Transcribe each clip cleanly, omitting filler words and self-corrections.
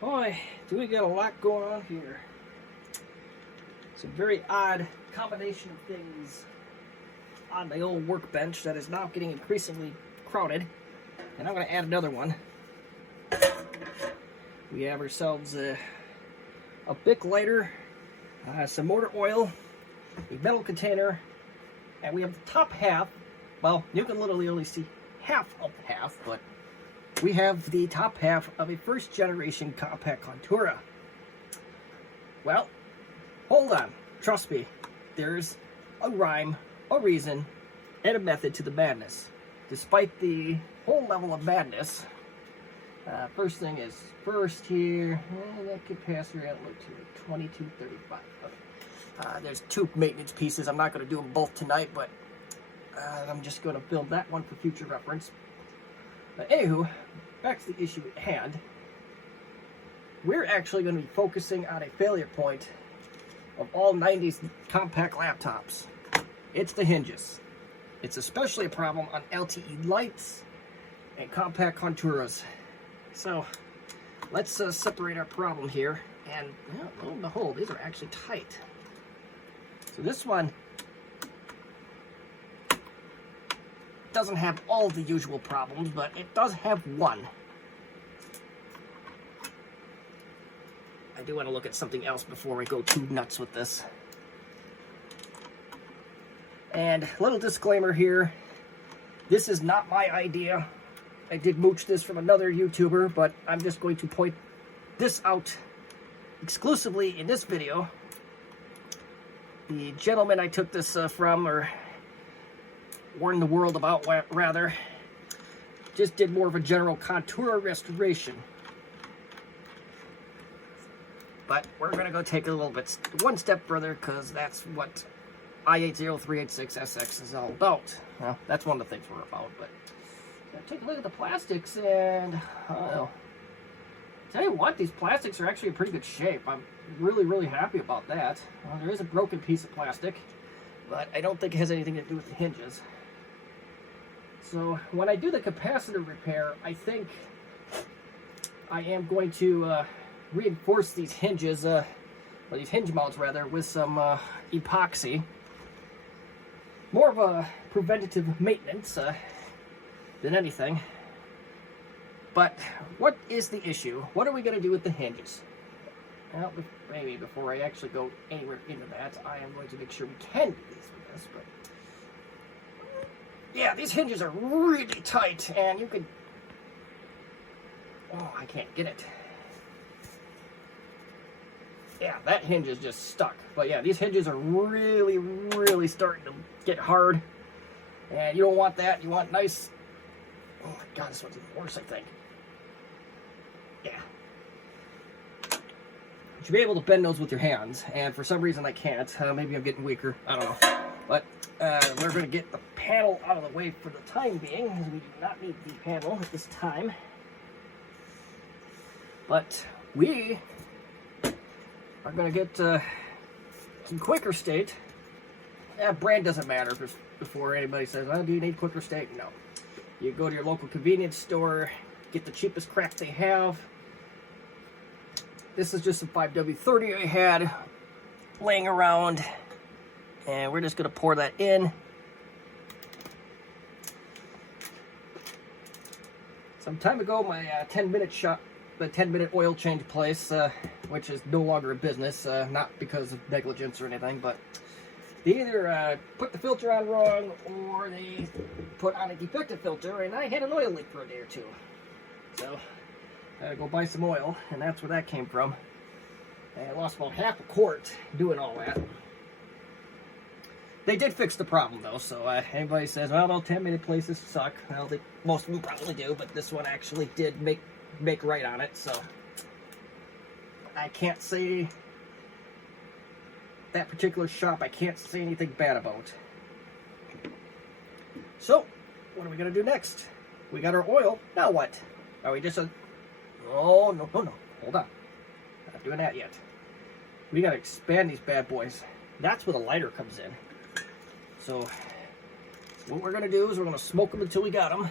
Boy, do we got a lot going on here. It's a very odd combination of things on the old workbench that is now getting increasingly crowded. And I'm going to add another one. We have ourselves a Bic lighter, some motor oil, a metal container, and we have the top half. Well, you can literally only see half of the half, but we have the top half of a first generation Compaq Contura. Well, hold on. Trust me, there's a rhyme, a reason, and a method to the madness. Despite the whole level of madness, first thing is, first here, that capacitor outlet to 2235. Okay. There's two maintenance pieces. I'm not going to do them both tonight, but I'm just going to build that one for future reference. But anywho, back to the issue at hand. We're actually going to be focusing on a failure point of all 90s Compaq laptops. It's the hinges. It's especially a problem on LTE Lites and Compaq Conturas. So let's separate our problem here, and lo and behold, these are actually tight. So this one doesn't have all the usual problems, but it does have one. I do want to look at something else before we go too nuts with this. And little disclaimer here, this is not my idea. I did mooch this from another YouTuber, but I'm just going to point this out exclusively in this video. The gentleman I took this from, or warned the world about rather, just did more of a general Contura restoration. But we're going to go take a little bit, one step further, because that's what I80386SX is all about. Well, that's one of the things we're about, but take a look at the plastics, and tell you what, these plastics are actually in pretty good shape. I'm really happy about that. There is a broken piece of plastic, but I don't think it has anything to do with the hinges. So when I do the capacitor repair, I think I am going to reinforce these hinges, or these hinge mounts rather, with some epoxy. More of a preventative maintenance than anything. But what is the issue? What are we going to do with the hinges? Well, maybe before I actually go anywhere into that, I am going to make sure we can do these with this. But yeah, these hinges are really tight, and you could... Oh, I can't get it. Yeah, that hinge is just stuck. But yeah, these hinges are really starting to get hard. And you don't want that. You want nice... Oh my god, this one's even worse, I think. Yeah. You should be able to bend those with your hands. And for some reason I can't. Maybe I'm getting weaker. I don't know. But we're going to get the panel out of the way for the time being, because we do not need the panel at this time. But we are going to get some quicker state. Brand doesn't matter before anybody says, oh, do you need quicker state? No. You go to your local convenience store, get the cheapest crap they have. This is just some 5W30 I had laying around, and we're just going to pour that in. Some time ago, my 10-minute shop, the 10-minute oil change place, which is no longer a business, not because of negligence or anything, but they either put the filter on wrong, or they put on a defective filter, and I had an oil leak for a day or two. So I had to go buy some oil, and that's where that came from. And I lost about half a quart doing all that. They did fix the problem, though, so anybody says, well, those 10-minute places suck. Well, most of them probably do, but this one actually did make right on it, so I can't say... That particular shop, I can't say anything bad about. So, what are we going to do next? We got our oil. Now what? Are we just... Oh, no. Hold on. Not doing that yet. We got to expand these bad boys. That's where the lighter comes in. So, what we're going to do is we're going to smoke them until we got them.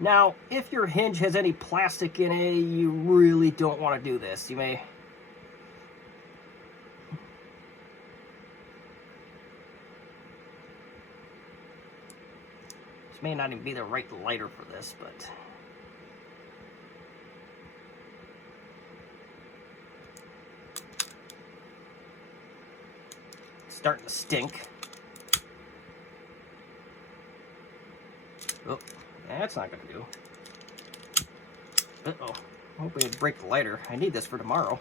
Now, if your hinge has any plastic in it, you really don't want to do this. You may... This may not even be the right lighter for this, but... It's starting to stink. Oh, that's not going to do. Uh-oh. I hope we didn't break the lighter. I need this for tomorrow.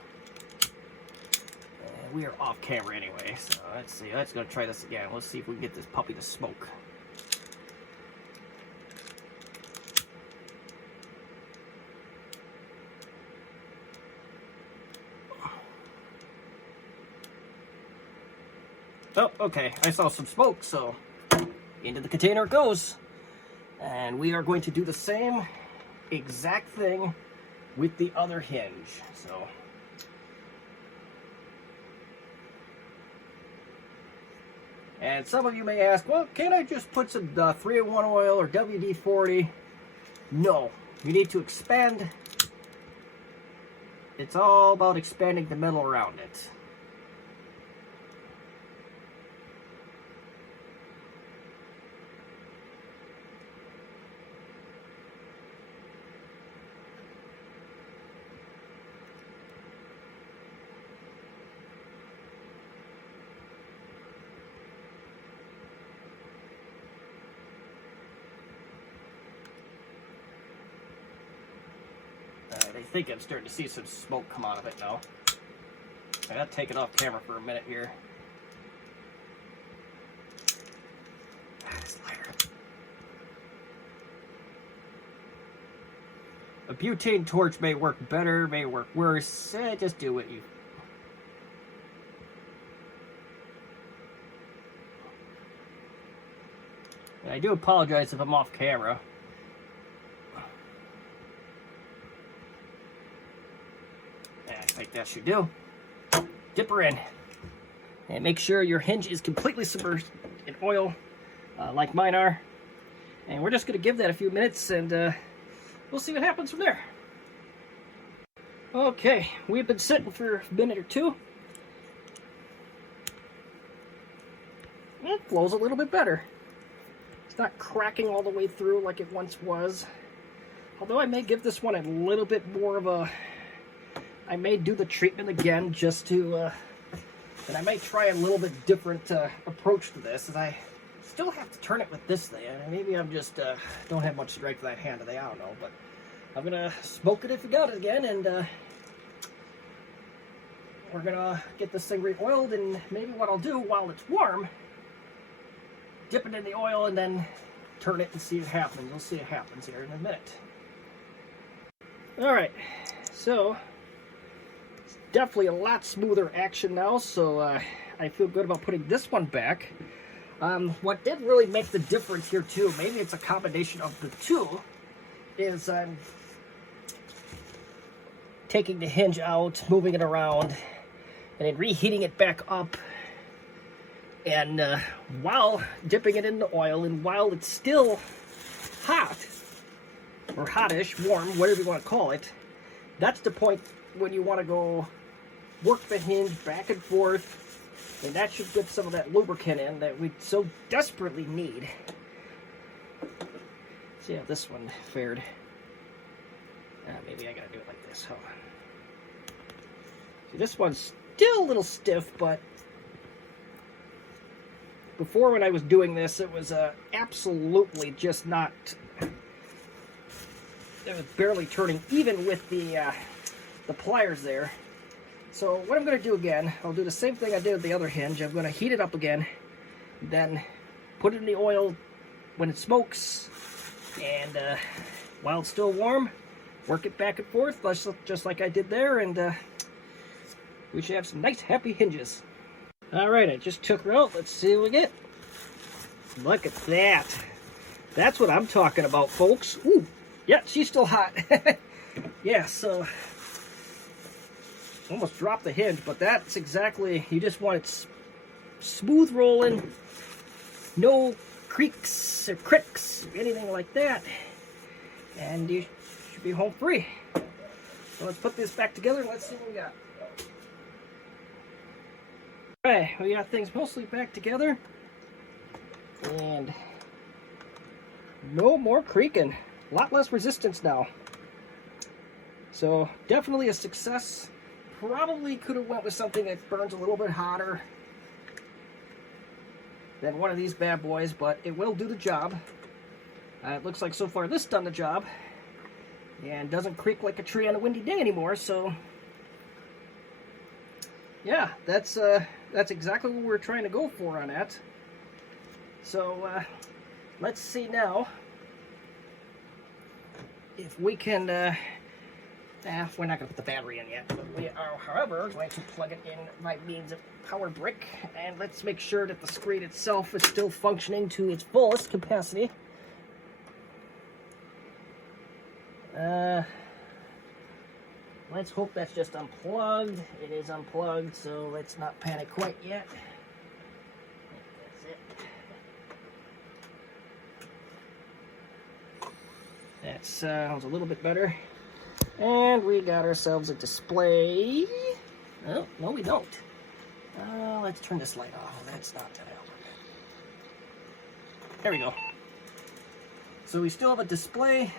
And we are off camera anyway, so let's see. Let's go try this again. Let's see if we can get this puppy to smoke. Oh, okay. I saw some smoke, so into the container it goes. And we are going to do the same exact thing with the other hinge. So and some of you may ask, well, can't I just put some 3-in-1 oil or WD-40? No, you need to expand. It's all about expanding the metal around it. I think I'm starting to see some smoke come out of it now. I gotta take it off camera for a minute here. This lighter. A butane torch may work better, may work worse. Just do what you... And I do apologize if I'm off camera. I think that should do. Dip her in. And make sure your hinge is completely submerged in oil, like mine are. And we're just going to give that a few minutes, and we'll see what happens from there. Okay, we've been sitting for a minute or two. It flows a little bit better. It's not cracking all the way through like it once was. Although I may give this one a little bit more of a... I may do the treatment again just to, and I may try a little bit different approach to this, as I still have to turn it with this thing. And maybe I'm just, don't have much strength in that hand today, I don't know, but I'm going to smoke it if you got it again, and we're going to get this thing re-oiled, and maybe what I'll do while it's warm, dip it in the oil and then turn it and see it happen. You'll see it happens here in a minute. Alright, so... definitely a lot smoother action now, so I feel good about putting this one back. What did really make the difference here too, maybe it's a combination of the two, is I'm taking the hinge out, moving it around, and then reheating it back up, and while dipping it in the oil, and while it's still hot, or hottish, warm, whatever you want to call it, that's the point when you want to go work the hinge back and forth, and that should get some of that lubricant in that we so desperately need. See how this one fared. Maybe I gotta do it like this. Hold on. See, this one's still a little stiff, but before when I was doing this, it was absolutely just not... It was barely turning, even with the pliers there. So what I'm going to do again, I'll do the same thing I did with the other hinge. I'm going to heat it up again, then put it in the oil when it smokes, and while it's still warm, work it back and forth, just like I did there, and we should have some nice, happy hinges. Alright, I just took her out. Let's see what we get. Look at that. That's what I'm talking about, folks. Ooh, yeah, she's still hot. Yeah, so... almost dropped the hinge, but that's exactly, you just want it smooth rolling, no creaks or cricks, anything like that. and you should be home free. So let's put this back together and let's see what we got. Alright, we got things mostly back together, and no more creaking. A lot less resistance now. So definitely a success. Probably could have went with something that burns a little bit hotter than one of these bad boys, but it will do the job. It looks like so far this done the job, and doesn't creak like a tree on a windy day anymore. So yeah, that's exactly what we're trying to go for on that. So let's see now if we can, we're not going to put the battery in yet, but we are, however, going to plug it in by means of power brick, and let's make sure that the screen itself is still functioning to its fullest capacity. Let's hope that's just unplugged. It is unplugged, so let's not panic quite yet. That's it. That sounds a little bit better. And we got ourselves a display. Oh, no we don't. Let's turn this light off. That's not gonna help. There we go. So we still have a display.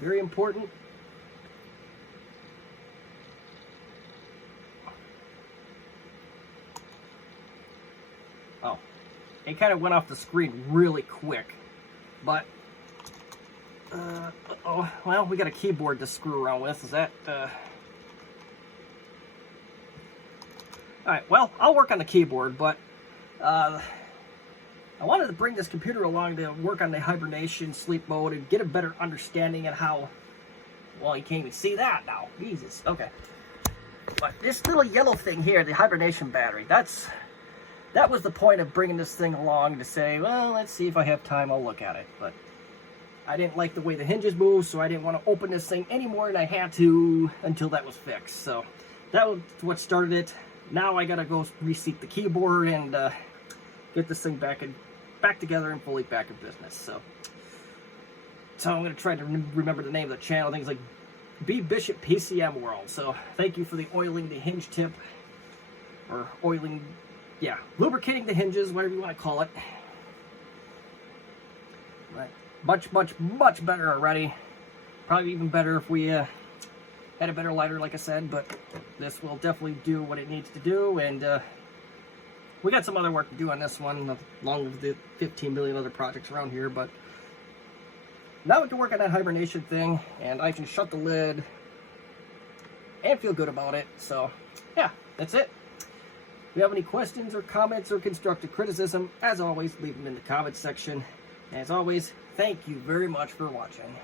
Very important. Oh, it kind of went off the screen really quick, but oh well, we got a keyboard to screw around with. Is that all right? Well, I'll work on the keyboard, but I wanted to bring this computer along to work on the hibernation sleep mode and get a better understanding of how, well, you can't even see that now. Jesus. Okay. But this little yellow thing here, the hibernation battery, that was the point of bringing this thing along, to say, well, let's see if I have time, I'll look at it. But I didn't like the way the hinges move, so I didn't want to open this thing any more than I had to until that was fixed. So that was what started it. Now I gotta go reseat the keyboard and get this thing back together and fully back in business. So I'm going to try to remember the name of the channel. Things like BBISHOPPCM World. So thank you for the oiling the hinge tip, or oiling, yeah, lubricating the hinges, whatever you want to call it. But much better already. Probably even better if we had a better lighter, like I said, but this will definitely do what it needs to do. And we got some other work to do on this one, along with the 15 million other projects around here, but now we can work on that hibernation thing, and I can shut the lid and feel good about it. So yeah, that's it. If you have any questions or comments or constructive criticism, as always, leave them in the comments section. As always, thank you very much for watching.